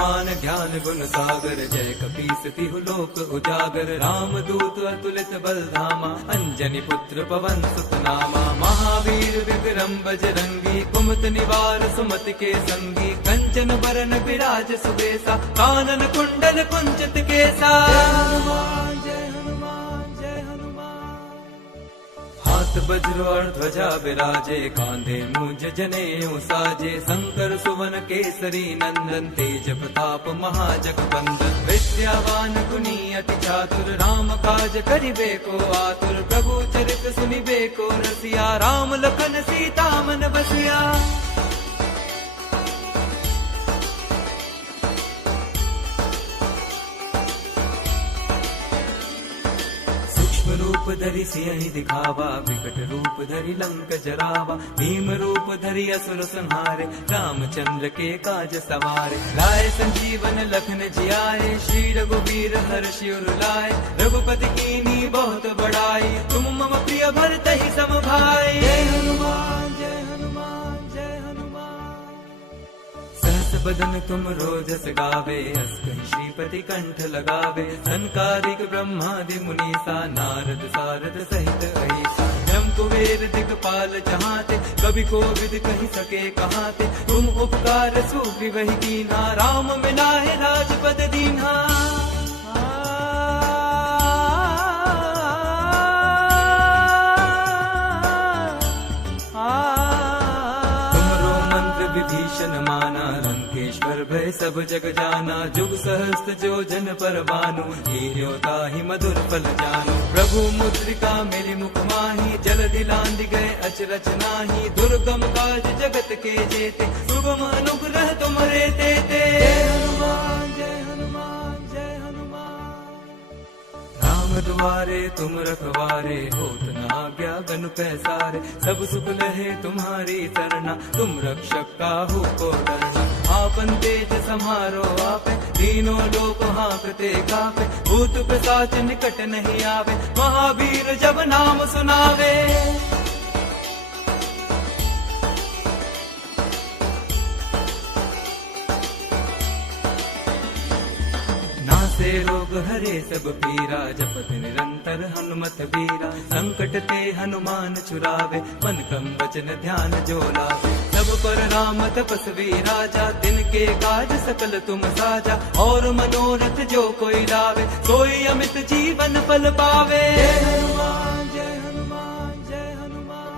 हनुमान ज्ञान गुण सागर, जय कपीस तिहु लोक उजागर। राम दूत अतुलित बल धामा, अंजनी पुत्र पवन सुत नामा। महावीर विक्रम बजरंगी, कुमत निवार सुमति के संगी। कंचन बरन विराज सुबेसा, कानन कुंडल कुंचित केसा। हाथ वज्र और ध्वजा विराजे, कांधे मुझ जनेऊ साजे। शंकर सुवन केसरी नंदन, तेज प्रताप महाजगवंदन। विद्यावान गुणी अति चातुर, राम काज करिबे को आतुर। प्रभु चरित सुनिबे को रसिया, राम लखन सीता मन बसिया। रूप धरि सिंह दिखावा, विकट रूप धरि लंक जरावा। भीम रूप धरि असुर संहारे, रामचंद्र के काज सवारे। लाए संजीवन लखन जियाए, श्री रघुवीर हर्षि उर लाए। रघुपति कीन्ही बहुत बड़ाई, तुम मम प्रिय भरतहि सम भाई। जय हनुमान जय हनुमान जय हनुमान। सहस बदन तुम रोजस गावे, अस कहि श्रीपति कंठ लगावे। सनकादिक ब्रह्मादि मुनीसा, नारद सारद सहित अहिसा। ब्रह्म कुबेर दिक्पाल जहाते, कवि कोविद कहि सके कहाते। तुम उपकार सुग्रीव कीन्हा, राम मिलाए राजपद दीन्हा। विभीषण माना, लंकेश्वर भय सब जग जाना। जुग सहस्त्र जो जन पर भानु, हीरो ताहि मधुर फल जानु। प्रभु मुद्रिका मेरी मुख माही, जलधि लांघि गए अचरज नाही। दुर्गम काज जगत के जेते, सुगम अनुग्रह तुम्हारे तेते। जय हनुमान जय हनुमान जय हनुमान। राम दुआरे तुम रखवारे, होत न आज्ञा गनु पैसारे। सब सुख लहे तुम्हारी सरना, तुम रक्षक काहू को डरना। आपन तेज समारो आपे, तीनों लोक हांकते कापे। भूत पिशाच निकट नहीं आवे, महावीर जब नाम सुनावे। से रोग हरे सब पीरा, जपत निरंतर हनुमत बीरा। संकट ते हनुमान छुड़ावे, मन क्रम वचन ध्यान जो लावे। सब पर राम तपस्वी राजा, दिन के काज सकल तुम साजा। और मनोरथ जो कोई लावे, सोई अमित जीवन फल पावे। जय हनुमान जय हनुमान जय हनुमान।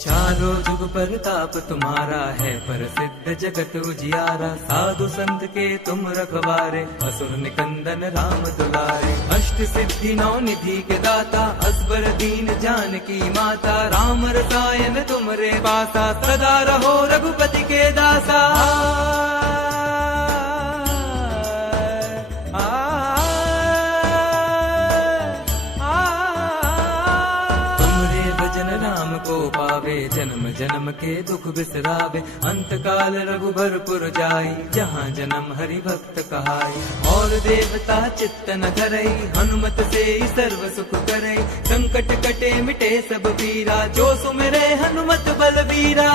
चारों जुग परताप तुम्हारा है, प्रसिद्ध जगत उजियारा। साधु संत के तुम रखवारे, असुर निकंदन राम दुलारे। अष्ट सिद्धि नौ निधि के दाता, असबर दीन जानकी माता। राम रसायन तुमरे पासा, सदा रहो रघुपति के दासा। को पावे, जन्म जन्म के दुख बिसरावे। अंत काल रघुबरपुर जाई, जहाँ जन्म हरि भक्त कहाई। और देवता चित्त न धरई, हनुमत से सर्व सुख करई। संकट कटे मिटे सब पीरा, जो सुमिरे हनुमत बलबीरा।